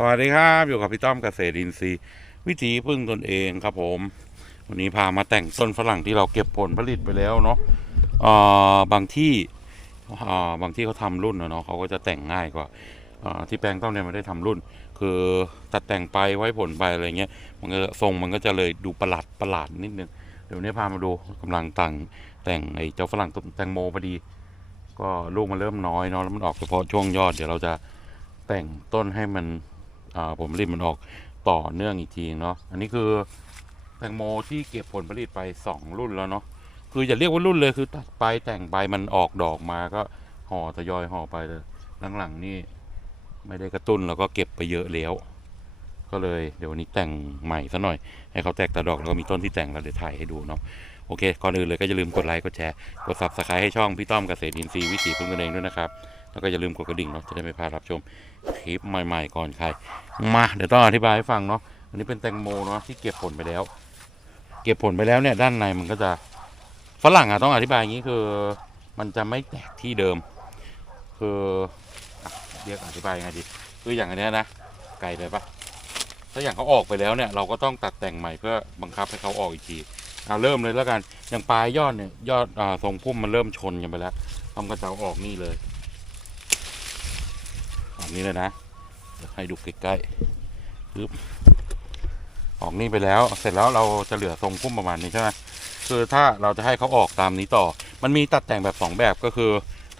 สวัสดีครับอยู่กับพี่ต้อมเกษตรอินทรีย์ วิถีพึ่งตนเองครับผม วันนี้พามาแต่งต้นฝรั่งที่เราเก็บผลผลิตไปแล้วเนาะเออบางที่อ่าบางที่เขาทำรุ่นเนาะเขาก็จะแต่งง่ายกว่าที่แปลงต้อมเนี่ยไม่ได้ทำรุ่น คือตัดแต่งไปไว้ผลไปอะไรเงี้ยมันก็ทรงมันก็จะเลยดูประหลาดประหลาดนิดนึงเดี๋ยวนี้พามาดูกำลังแต่งแต่งไอ้เจ้าฝรั่งต้นแตงโมพอดี ก็ลูกมันเริ่มน้อยเนาะแล้วมันออกเฉพาะช่วงยอดเดี๋ยวเราจะแต่งต้นให้มัน ผมรีบมันออกต่อเนื่องอีกทีเนาะอันนี้คือแตงโมที่เก็บผลผลิตไปสองรุ่นแล้วเนาะคืออย่าเรียกว่ารุ่นเลยคือตัดไปแต่งไปมันออกดอกมาก็ห่อทยอยห่อไปเลยหลังๆนี่ไม่ได้กระตุ้นแล้วก็เก็บไปเยอะแล้ว ก็เลยเดี๋ยววันนี้แต่งใหม่ซะหน่อย ให้เขาแตกแตาดอกแล้วก็มีต้นที่แต่งแล้วเดี๋ยวถ่ายให้ดูเนาะโอเคก่อนอื่นเลยก็อย่าลืมกดไลค์กดแชร์กด subscribe ให้ช่องพี่ต้อมเกษตรอินทรีย์วิถีพึ่งตนเองด้วยนะครับ แล้วก็อย่าลืมกดกระดิ่งเนาะจะได้ไม่พลาดรับชมคลิปใหม่ ๆ ก่อนใครมาเดี๋ยวต้องอธิบายให้ฟังเนาะอันนี้เป็นแตงโมเนาะที่เก็บผลไปแล้ว เก็บผลไปแล้วเนี่ยด้านในมันก็จะฝรั่งอะต้องอธิบายอย่างนี้คือมันจะไม่แตกที่เดิม คือเรียกอธิบายยังไงดีคืออย่างอันเนี้ยนะไกลไปปะถ้าอย่างเขาออกไปแล้วเนี่ยเราก็ต้องตัดแต่งใหม่เพื่อบังคับให้เขาออกอีกทีเอาเริ่มเลยแล้วกันอย่างปลายยอดเนี่ยยอดอทรงพุ่มมันเริ่มชนกันไปแล้วทำกระเจ้าออกนี่เลย นี่เลยนะเดี๋ยวให้ดูใกล้ๆปึ๊บออกนี่ไปแล้ว เสร็จแล้วเราจะเหลือทรงพุ่มประมาณนี้ใช่ไหมคือถ้าเราจะให้เขาออกตามนี้ต่อ มันมีตัดแต่งแบบสองแบบก็คือ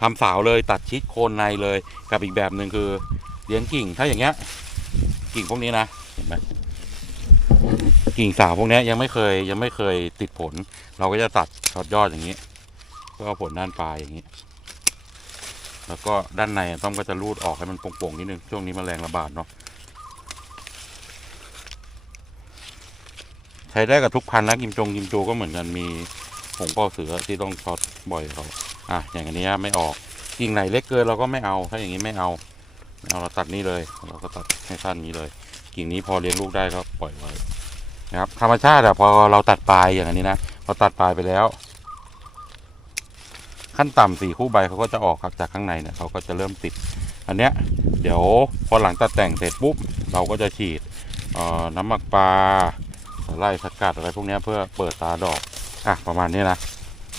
ทำสาวเลยตัดชิดโคนในเลยกับอีกแบบหนึ่งคือเลี้ยงกิ่งถ้าอย่างเงี้ย กิ่งพวกนี้นะเห็นไหมกิ่งสาวพวกนี้ยังไม่เคยยังไม่เคยติดผล เราก็จะตัดทอดยอดอย่างนี้เพื่อเอาผลด้านปลายอย่างนี้ แล้วก็ด้านในต้อมก็จะรูดออกให้มันโป่งๆนิดนึงช่วงนี้มแมลงระบาดเนาะใช้ได้กับทุกพันธุ์นะกิมจงกิมจูก็เหมือนกันมีผงเป้าเสือที่ต้องช็อตบ่อยเขาอะอย่างอันนี้ไม่ออกกิ่งไหนเล็กเกินเราก็ไม่เอาถ้าอย่างนี้ไม่เอาไม่เอาเราตัดนี่เลย เราก็ตัดให้สั้นนี้เลย กิ่งนี้พอเลี้ยงลูกได้ก็ปล่อยไว้นะครับธรรมชาติอะพอเราตัดปลายอย่างอันนี้นะพอตัดปลายไปแล้ว ขั้นต่ำสี่คู่ใบเขาก็จะออกครับจากข้างในเนี่ยเขาก็จะเริ่มติด อันเนี้ยเดี๋ยวพอหลังตัดแต่งเสร็จปุ๊บเราก็จะฉีดน้ำหมักปลาไล่สกัดอะไรพวกนี้เพื่อเปิดตาดอกอะประมาณนี้นะ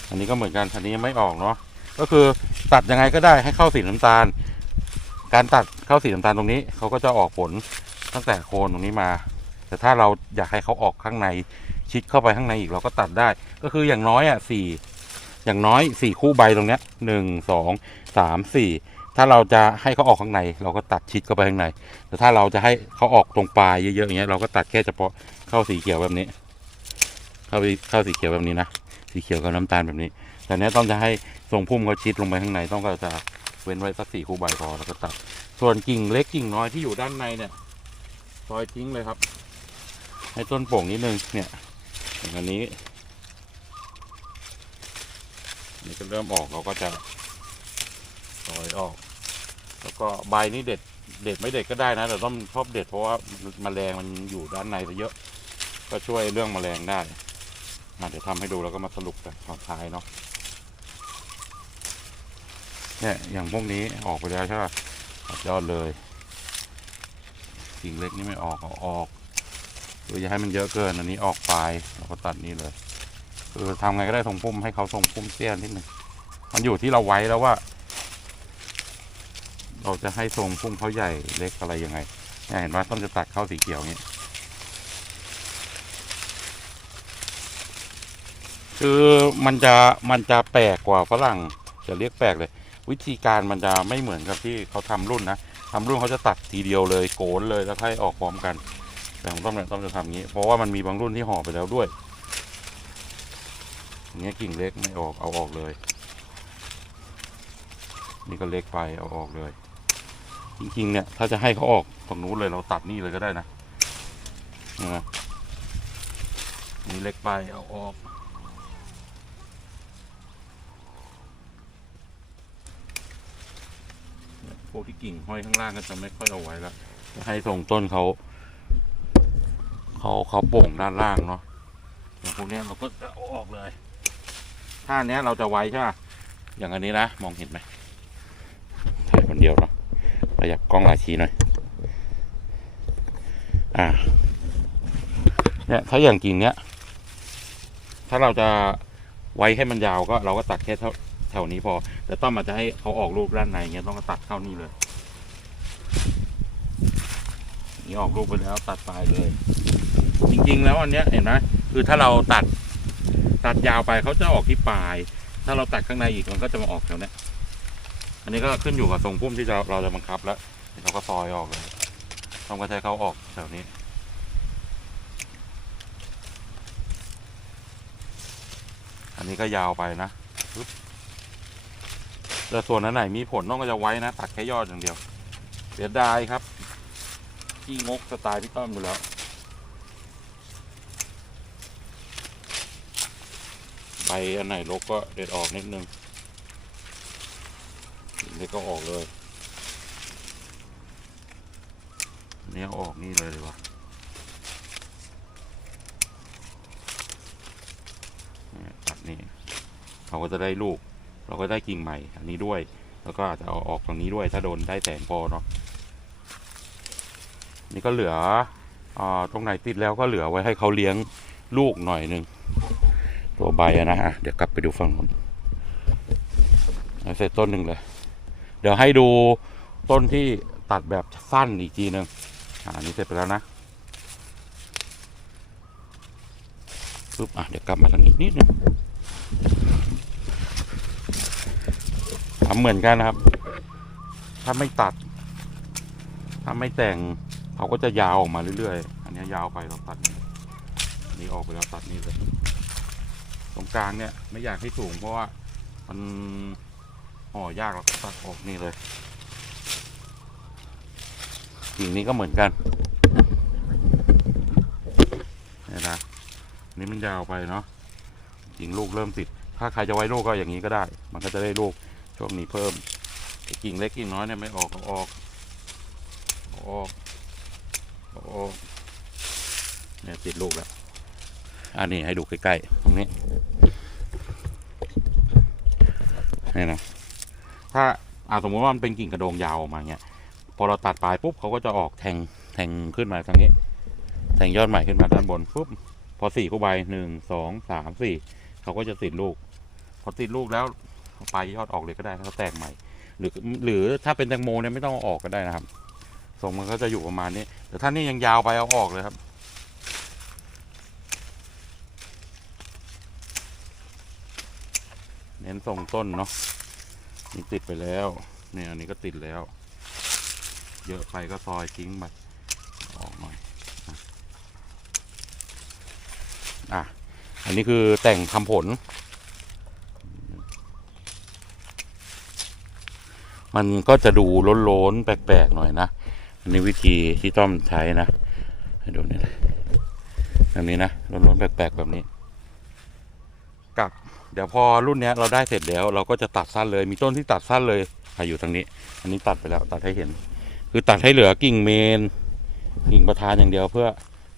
อันนี้ก็เหมือนกันอันนี้ไม่ออกเนาะก็คือตัดยังไงก็ได้ให้เข้าสีน้ำตาล การตัดเข้าสีน้ำตาลตรงนี้เขาก็จะออกผลตั้งแต่โคนตรงนี้มา แต่ถ้าเราอยากให้เขาออกข้างในชิดเข้าไปข้างในอีกเราก็ตัดได้ ก็คืออย่างน้อยอะสี่ อย่างน้อยสี่คู่ใบตรงเนี้ยหนึ่งสองสามสี่ถ้าเราจะให้เขาออกข้างใน เราก็ตัดชิดเข้าไปข้างใน แต่ถ้าเราจะให้เขาออกตรงปลายเยอะๆอย่างเงี้ยเราก็ตัดแค่เฉพาะเข้าสีเขียวแบบนี้ เข้าไปเข้าสีเขียวแบบนี้นะสีเขียวกับน้ำตาลแบบนี้ แต่เนี้ยต้องจะให้ทรงพุ่มเขาชิดลงไปข้างในต้องก็จะเว้นไว้สักสี่คู่ใบพอแล้วก็ตัด ส่วนกิ่งเล็กกิ่งน้อยที่อยู่ด้านในเนี่ยซอยทิ้งเลยครับ ให้ต้นโป่งนิดนึงเนี่ยอันนี้ นี่ก็เริ่มออกเราก็จะซอยออก แล้วก็ใบนี่เด็ดเด็ดไม่เด็ดก็ได้นะแต่ต้องชอบเด็ดเพราะว่าแมลงมันอยู่ด้านในซะเยอะ ก็ช่วยเรื่องแมลงได้อะเดี๋ยวทำให้ดูแล้วก็มาสรุปกันตอนท้ายเนาะเนี่ยอย่างพวกนี้ออกไปแล้วใช่ป่ะยอดเลยกิ่งเล็กนี่ไม่ออกเอาออกหรืออย่าให้มันเยอะเกินอันนี้ออกปลายเราก็ตัดนี่เลย คือทำไงก็ได้ทรงพุ่มให้เขาทรงพุ่มเตี้ยนิดหนึ่งมันอยู่ที่เราไว้แล้วว่า เราจะให้ทรงพุ่มเขาใหญ่เล็กอะไรยังไงเนี่ยเห็นว่าต้นจะตัดเข้าสีเขียวนี้คือมันจะมันจะแปลกกว่าฝรั่งจะเรียกแปลกเลย วิธีการมันจะไม่เหมือนกับที่เขาทำรุ่นนะทำรุ่นเขาจะตัดทีเดียวเลยโกนเลยแล้วให้ออกพร้อมกัน แต่ของต้อมเนี่ยต้อมจะทำอย่างนี้ เพราะว่ามันมีบางรุ่นที่ห่อไปแล้วด้วย เงี้ยกิ่งเล็กไม่ออกเอาออกเลย นี่ก็เล็กไปเอาออกเลย จริงๆเนี่ย ถ้าจะให้เขาออกตรงนู้นเลยเราตัดนี่เลยก็ได้นะนะนี่เล็กไปเอาออกพวกที่กิ่งห้อยข้างล่างก็จะไม่ค่อยเอาไว้และจะให้ทรงต้นเขาเขาเขาโป่งด้านล่างเนาะอย่างพวกนี้เราก็จะออกเลย ถ้าอันเนี้ยเราจะไว้ใช่ไหมอย่างอันนี้นะมองเห็นไหมถ่ายคนเดียวเนาะประหยัดกล้องหลายทีหน่อยอ่าเนี่ยถ้าอย่างกิ่งเนี้ย ถ้าเราจะไว้ให้มันยาวก็เราก็ตัดแค่เท่าแถวนี้พอ แต่ต้องมาจะให้เขาออกลูกด้านในเงี้ยต้องตัดเข้านี่เลย นี่ออกลูกไปแล้วตัดปลายเลย จริง ๆ แล้วอันเนี้ยเห็นไหมคือถ้าเราตัด ตัดยาวไปเขาจะออกที่ปลาย ถ้าเราตัดข้างในอีกมันก็จะมาออกแถวเนี้ยอันนี้ก็ขึ้นอยู่กับทรงพุ่มที่เราเราจะบังคับแล้วเราก็ซอยออกเลยต้องก็ใช้เขาออกแถวนี้อันนี้ก็ยาวไปนะแต่ส่วนนั้นไหนมีผลต้องก็จะไว้นะตัดแค่ยอดอย่างเดียว เสียดายครับ ที่งกสไตล์พี่ต้อมอยู่แล้ว ใบอันไหนรกก็เด็ดออกนิดนึงนี่ก็ออกเลยอันนี้เออกนี่เลยดีกว่าเนี่ตัดนี่เราก็จะได้ลูก เราก็ได้กิ่งใหม่อันนี้ด้วย แล้วก็อาจจะเอาออกตรงนี้ด้วย ถ้าโดนได้แสงพอเนาะนี่ก็เหลืออาตรงไหนติดแล้วก็เหลือไว้ให้เขาเลี้ยงลูกหน่อยหนึ่ง ตัวใบอะนะฮะเดี๋ยวกลับไปดูฝั่งนู้นเสร็จต้นหนึ่งเลย เดี๋ยวให้ดูต้นที่ตัดแบบสั้นอีกทีหนึ่งอ่าอันนี้เสร็จไปแล้วนะปึ๊บอะเดี๋ยวกลับมาทางนี้นิดนึงทำเหมือนกันนะครับ ถ้าไม่ตัด ถ้าไม่แต่งเขาก็จะยาวออกมาเรื่อยๆ อันนี้ยาวไปเราตัดนี่อออกไปแล้วตัดนี่เลย รงกลางเนี่ยไม่อยากให้สูงเพราะว่ามันห่อยากเราก็ตัดออกนี่เลยกิ่งนี้ก็เหมือนกันนี่นะนนี่มันยาวไปเนาะกิ่งลูกเริ่มติด ถ้าใครจะไว้ลูกก็อย่างนี้ก็ได้ มันก็จะได้ลูกช่วงนี้เพิ่มกิ่งเล็กกิ่งน้อยเนี่ยไม่ออกก็ออกออกออกเนี่ยติดลูกแล้ว อันนี้ให้ดูใกล้ๆตรงนี้นี่นะถ้าอาสมมติว่ามันเป็นกิ่งกระโดงยาวออกมาเงี้ยพอเราตัดปลายปุ๊บเขาก็จะออกแทงแทงขึ้นมาทางนี้แทงยอดใหม่ขึ้นมาด้านบนปุ๊บพอสี่คู่ใบหนึ่งสองสามสี่เขาก็จะติดลูก พอติดลูกแล้วปลายยอดออกเลยก็ได้แล้วก็แตกใหม่ หรือหรือถ้าเป็นแตงโมเนี่ยไม่ต้องอออกก็ได้นะครับทรงมันก็จะอยู่ประมาณนี้แต่ถ้านี่ยังยาวไปเอาออกเลยครับ เน้นทรงต้นเนาะนี่ติดไปแล้วเนี่ยอันนี้ก็ติดแล้ว เยอะไปก็ซอยทิ้งไปออกหน่อยอะอันนี้คือแต่งทำผล มันก็จะดูล้นๆ แปลกๆ หน่อยนะ อันนี้วิธีที่ต้อมใช้นะให้ดูนี่เลยอันนี้นะล้นๆ แปลกๆ แบบนี้ เดี๋ยวพอรุ่นเนี้ยเราได้เสร็จแล้วเราก็จะตัดสั้นเลยมีต้นที่ตัดสั้นเลยอะอยู่ทางนี้ อันนี้ตัดไปแล้วตัดให้เห็น คือตัดให้เหลือกิ่งเมน กิ่งประธานอย่างเดียวเพื่อ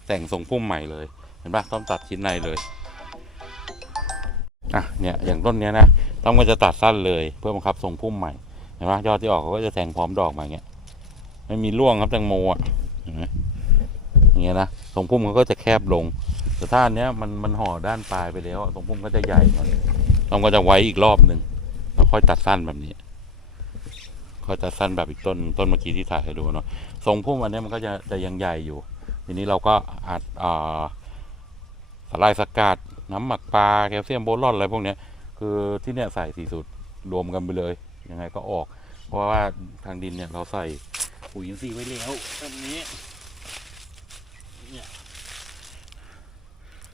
แต่งทรงพุ่มใหม่เลยเห็นปะต้องตัดชิ้นในเลยอะเนี่ยอย่างต้นเนี้ยนะต้องก็จะตัดสั้นเลยเพื่อบังคับทรงพุ่มใหม่เห็นปะยอดที่ออกเขาก็จะแทงพร้อมดอกมาอย่างเงี้ยไม่มีร่วงครับแตงโมอะเห็นไหมอย่างเงี้ยนะทรงพุ่มเขาก็จะแคบลง แต่ถ้าอันเนี้ยมันมันห่อด้านปลายไปแล้วอะทรงพุ่มก็จะใหญ่หน่อยต้องก็จะไว้อีกรอบหนึ่งแล้วค่อยตัดสั้นแบบนี้ค่อยตัดสั้นแบบอีกต้นต้นเมื่อกี้ที่ถ่ายให้ดูเนาะทรงพุ่มอันเนี้ยมันก็จะจะยังใหญ่อยู่ ทีนี้เราก็อัดอ่าสลายสกัดน้ำหมักปลาแคลเซียมโบรอนอะไรพวกเนี้ยคือที่เนี้ยใส่สี่สูตรวมกันไปเลย ยังไงก็ออก เพราะว่าทางดินเนี่ยเราใส่ปุ๋ยอินทรีย์ไว้แล้วตรงนี้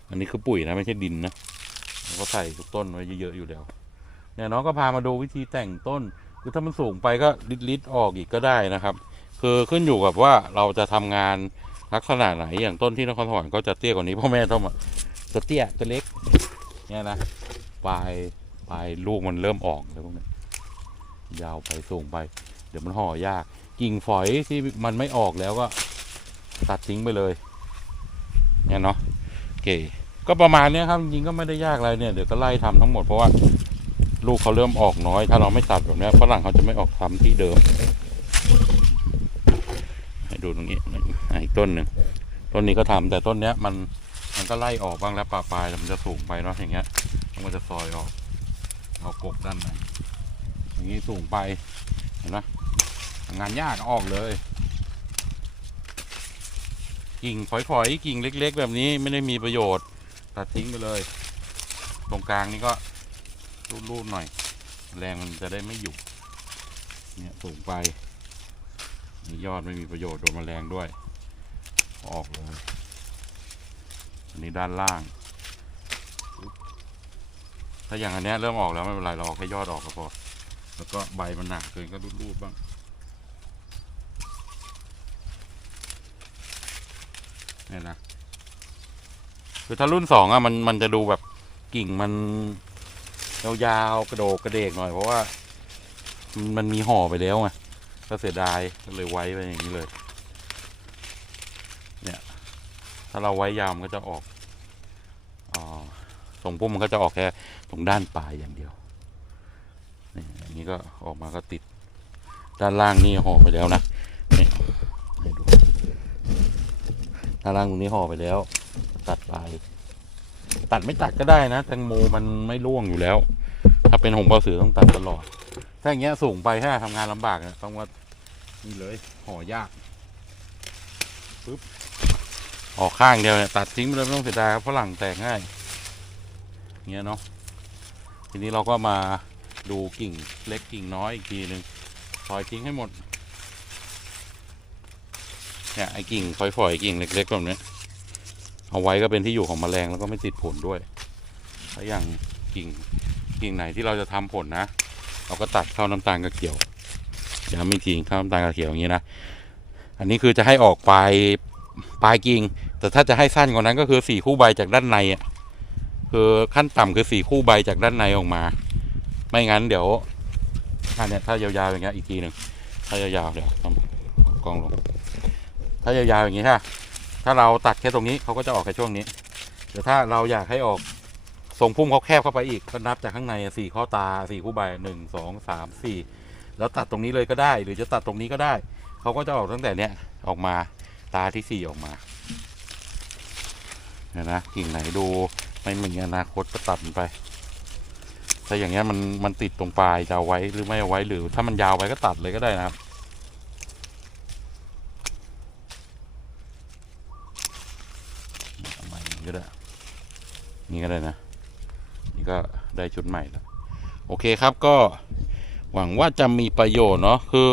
อันนี้คือปุ๋ยนะไม่ใช่ดินนะก็ใส่ทุกต้นไว้เยอะๆอยู่แล้วเนี่ยน้องก็พามาดูวิธีแต่งต้น คือถ้ามันสูงไปก็ลิดลิดๆออกอีกก็ได้นะครับ คือขึ้นอยู่กับว่าเราจะทำงานลักษณะไหนอย่างต้นที่นครสวรรค์ก็จะเตี้ยกว่านี้พ่อแม่ต้องจะเตี้ยจะเล็กเนี่ยนะปลายปลายลูกมันเริ่มออกแล้วพวกนี้ยาวไปสูงไป เดี๋ยวมันห่อยากกิ่งฝอยที่มันไม่ออกแล้วก็ ตัดทิ้งไปเลยเนี่ยเนาะโอเค ก็ประมาณนี้ครับจริงก็ไม่ได้ยากอะไรเนี่ยเดี๋ยวก็ไล่ทำทั้งหมดเพราะว่าลูกเขาเริ่มออกน้อย ถ้าเราไม่ตัดแบบนี้ฝรั่งเขาจะไม่ออกทำที่เดิม ให้ดูตรงนี้อีกต้นหนึ่งต้นนี้ก็ทำแต่ต้นเนี้ยมันมันก็ไล่ออกบ้างแล้วปลาปลายมันจะสูงไปเนาะอย่างเงี้ยมันจะซอยออกเอากบด้านในอย่างนี้สูงไปเห็นไหมงานยากออกเลยกิ่งฝอยๆ กิ่งเล็ก ๆ แบบนี้ไม่ได้มีประโยชน์ ตัดทิ้งไปเลย ตรงกลางนี่ก็รูดๆหน่อย แรงมันจะได้ไม่อยู่เนี่ยสูงไปนี่ยอดไม่มีประโยชน์โดนแมลงด้วย ออกเลยอันนี้ด้านล่าง ถ้าอย่างอันนี้เริ่มออกแล้วไม่เป็นไรเราเอาแค่ยอดออกก็พอ แล้วก็ใบมันหนาเกินก็รูดๆบ้างเนี่ยนะ คือถ้ารุ่นสองอะมันมันจะดูแบบกิ่งมันยาวๆกระโดกกระเดกหน่อย เพราะว่า มันมีห่อไปแล้วไงก็เสียดายก็เลยไว้ไปอย่างนี้เลย เนี่ย ถ้าเราไว้ยาวมันก็จะออกอ่าทรงพุ่มมันก็จะออกแค่ตรงด้านปลายอย่างเดียวนี่อย่างนี้ก็ออกมาก็ติด ด้านล่างนี่ห่อไปแล้วนะนี่ให้ดูด้านล่างตรงนี้ห่อไปแล้ว ตัดปลายตัดไม่ตัดก็ได้นะแตงโมมันไม่ร่วงอยู่แล้ว ถ้าเป็นหงเปาสือต้องตัดตลอด ถ้าอย่างเงี้ยสูงไปถ้าทำงานลำบากเนี่ยต้องว่านี่เลยห่อยากปึ๊บออกข้างเดียวเนี่ยตัดทิ้งไปเลยไม่ต้องเสียดายครับฝรั่งแตกง่ายเงี้ยเนาะทีนี้เราก็มาดูกิ่งเล็กกิ่งน้อยอีกทีหนึ่งซอยทิ้งให้หมดเนี่ยไอ้กิ่งฝอยๆกิ่งเล็กๆแบบเนี้ย เอาไว้ก็เป็นที่อยู่ของแมลงแล้วก็ไม่ติดผลด้วยถ้าอย่างกิ่งกิ่งไหนที่เราจะทำผลนะ เราก็ตัดเข้าน้ำตาลกระเขียวย้ำอีกทีเข้าน้ำตาลกระเขียวอย่างนี้นะอันนี้คือจะให้ออกปลายปลายกิ่ง แต่ถ้าจะให้สั้นกว่านั้นก็คือสี่คู่ใบจากด้านในอะคือขั้นต่ำคือสี่คู่ใบจากด้านในออกมา ไม่งั้นเดี๋ยวอันเนี้ยถ้ายาวๆอย่างเงี้ยอีกทีหนึ่งถ้ายาวๆเดี๋ยวต้องกล้องลง ถ้ายาวๆอย่างงี้ค่ะ ถ้าเราตัดแค่ตรงนี้เขาก็จะออกแค่ช่วงนี้แต่ถ้าเราอยากให้ออกทรงพุ่มเขาแคบเข้าไปอีกก็นับจากข้างในสี่ข้อตาสี่คู่ใบหนึ่งสองสามสี่แล้วตัดตรงนี้เลยก็ได้ หรือจะตัดตรงนี้ก็ได้เขาก็จะออกตั้งแต่เนี้ยออกมาตาที่สี่ออกมาเนี่ยนะกิ่งไหนดูไม่มีอนาคตก็ตัดไปถ้าอย่างเงี้ยมันมันติดตรงปลายจะเอาไว้หรือไม่เอาไว้หรือ ถ้ามันยาวไปก็ตัดเลยก็ได้นะครับ เอาใหม่นี่ ก็ได้ นี่ก็ได้นะ นี่ก็ได้ชุดใหม่แล้ว โอเคครับก็หวังว่าจะมีประโยชน์เนาะคือ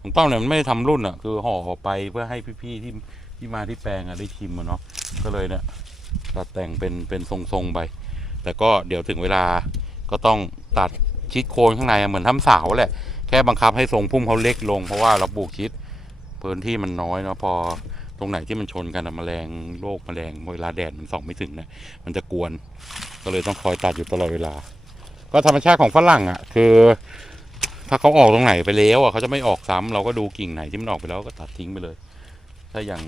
ของต้อมเนี่ยมันไม่ได้ทำรุ่นอะ่ะ คือห่อไปเพื่อให้พี่ๆที่ที่มาที่แปลงอะ่ะได้ชิมอะเนาะก็เลยเนี่ยตัดแต่งเป็นเป็นทรงๆไป แต่ก็เดี๋ยวถึงเวลาก็ต้องตัดชิดโคนข้างในอะเหมือนทำเสาแหละ แค่บังคับให้ทรงพุ่มเขาเล็กลงเพราะว่าเราปลูกชิดพื้นที่มันน้อยเนาะพอ ตรงไหนที่มันชนกันอะแมลงโรคแมลงเวลาแดดมันส่องไม่ถึงนะมันจะกวน ก็เลยต้องคอยตัดอยู่ตลอดเวลา ก็ธรรมชาติของฝรั่งอะ คือ ถ้าเขาออกตรงไหนไปแล้วอะเขาจะไม่ออกซ้ำเราก็ดูกิ่งไหนที่มันออกไปแล้วก็ตัดทิ้งไปเลย ถ้าอย่าง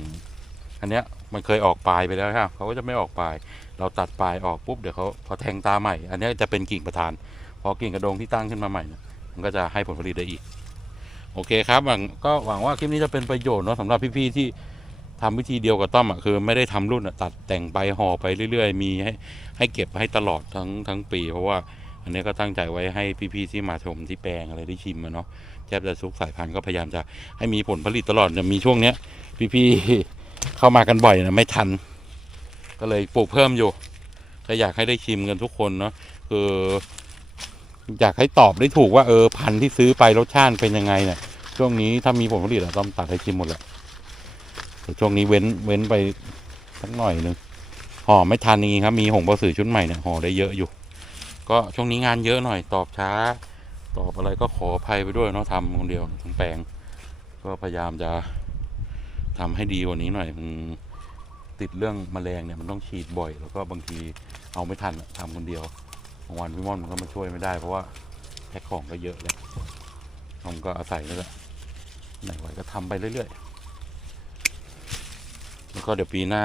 อันเนี้ยมันเคยออกปลายไปแล้วครับเขาก็จะไม่ออกปลาย เราตัดปลายออกปุ๊บเดี๋ยวเขาพอแทงตาใหม่ อันนี้จะเป็นกิ่งประธาน พอกิ่งกระดงที่ตั้งขึ้นมาใหม่เนี่ยมันก็จะให้ผลผลิตได้อีก โอเคครับหวังก็หวังว่าคลิปนี้จะเป็นประโยชน์เนาะสำหรับพี่ๆที่ ทำวิธีเดียวกับต้อมอะคือไม่ได้ทำรุ่นอะตัดแต่งไปห่อไปเรื่อย ๆ มีให้ให้เก็บให้ตลอดทั้งทั้งปี เพราะว่าอันนี้ก็ตั้งใจไว้ให้พี่ๆที่มาชมที่แปลงอะไรได้ชิมอะเนาะแทบจะทุกสายพันธุ์ก็พยายามจะให้มีผลผลิตตลอดจะมีช่วงเนี้ย พี่ๆเข้ามากันบ่อยนะไม่ทัน ก็เลยปลูกเพิ่มอยู่ก็อยากให้ได้ชิมกันทุกคนเนาะคืออยากให้ตอบได้ถูกว่าเออพันธุ์ที่ซื้อไปรสชาติเป็นยังไงเนี่ยช่วงนี้ถ้ามีผลผลิตอะต้องตัดให้ชิมหมดแหละ ช่วงนี้เว้นเว้นไปสักหน่อยนึงห่อไม่ทันจริงๆครับ มีหงปลาสื่อชุดใหม่เนี่ยห่อได้เยอะอยู่ ก็ช่วงนี้งานเยอะหน่อยตอบช้า ตอบอะไรก็ขออภัยไปด้วยเนาะทำคนเดียวทั้งแปลง ก็พยายามจะทำให้ดีกว่านี้หน่อยติดเรื่องแมลงเนี่ยมันต้องฉีดบ่อย แล้วก็บางทีเอาไม่ทันอะทำคนเดียวบางวันพี่ม่อนมันก็มาช่วยไม่ได้เพราะว่าแพ็คของก็เยอะแล้วผมก็อาศัยนี่แหละไหนไหวก็ทำไปเรื่อยๆ ก็เดี๋ยวปีหน้า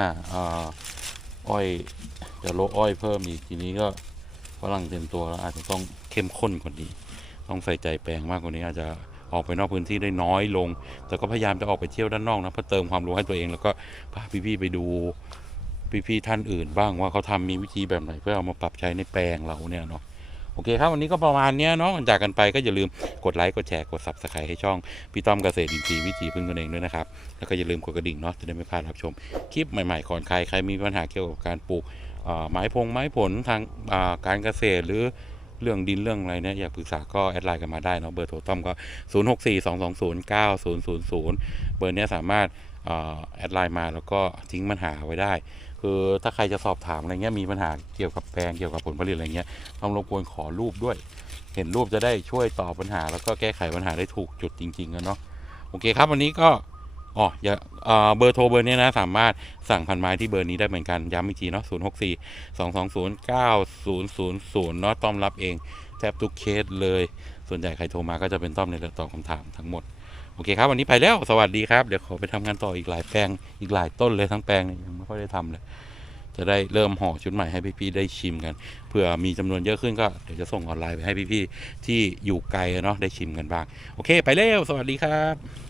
อ้อยจะโลอ้อยเพิ่มอีกทีนี้ก็ฝรั่งเต็มตัวแล้วอาจจะต้องเข้มข้นกว่านี้ ต้องใส่ใจแปลงมากกว่านี้อาจจะออกไปนอกพื้นที่ได้น้อยลง แต่ก็พยายามจะออกไปเที่ยวด้านนอกนะเพื่อเติมความรู้ให้ตัวเอง แล้วก็พาพี่ๆไปดูพี่ๆท่านอื่นบ้างว่าเขาทำมีวิธีแบบไหนเพื่อเอามาปรับใช้ในแปลงเราเนี่ยเนาะ โอเคครับวันนี้ก็ประมาณนี้เนาะจากกันไปก็อย่าลืมกดไลค์กดแชร์กด subscribe ให้ช่องพี่ต้อมเกษตรอินทรีย์วิถีพึ่งตนเองด้วยนะครับแล้วก็อย่าลืมกดกระดิ่งเนาะจะได้ไม่พลาดรับชมคลิปใหม่ๆก่อนใครใครมีปัญหาเกี่ยวกับการปลูกไม้พงไม้ผลทางการเกษตรหรือเรื่องดินเรื่องอะไรเนี่ยอยากปรึกษาก็แอดไลน์กันมาได้เนาะเบอร์โทรต้อมก็ 0 6 4 2 2 0 9 0 0 0 เบอร์นี้สามารถแอดไลน์มาแล้วก็ทิ้งปัญหาไว้ได้ คือถ้าใครจะสอบถามอะไรเงี้ยมีปัญหาเกี่ยวกับแปลงเกี่ยวกับผลผลิตอะไรเงี้ยต้องรบกวนขอรูปด้วย เห็นรูปจะได้ช่วยตอบปัญหา แล้วก็แก้ไขปัญหาได้ถูกจุดจริงๆกันเนาะโอเคครับวันนี้ก็อ๋ออย่าเบอร์โทรเบอร์นี้นะสามารถสั่งพันไม้ที่เบอร์นี้ได้เหมือนกันย้ำอีกทีเนาะ0 6 4 2 2 0 9 0 0 0เนาะต้อมรับเองแทบทุกเคสเลย ส่วนใหญ่ใครโทรมาก็จะเป็นต้อมในเรื่องตอบคำถามทั้งหมด โอเคครับวันนี้ไปแล้วสวัสดีครับ เดี๋ยวขอไปทำงานต่ออีกหลายแปลงอีกหลายต้นเลยทั้งแปลงเนี่ยยังไม่ค่อยได้ทำเลย จะได้เริ่มห่อชุดใหม่ให้พี่ๆได้ชิมกันเผื่อมีจำนวนเยอะขึ้นก็เดี๋ยวจะส่งออนไลน์ไปให้พี่ๆที่อยู่ไกลเนาะได้ชิมกันบ้าง โอเค ไปแล้วสวัสดีครับ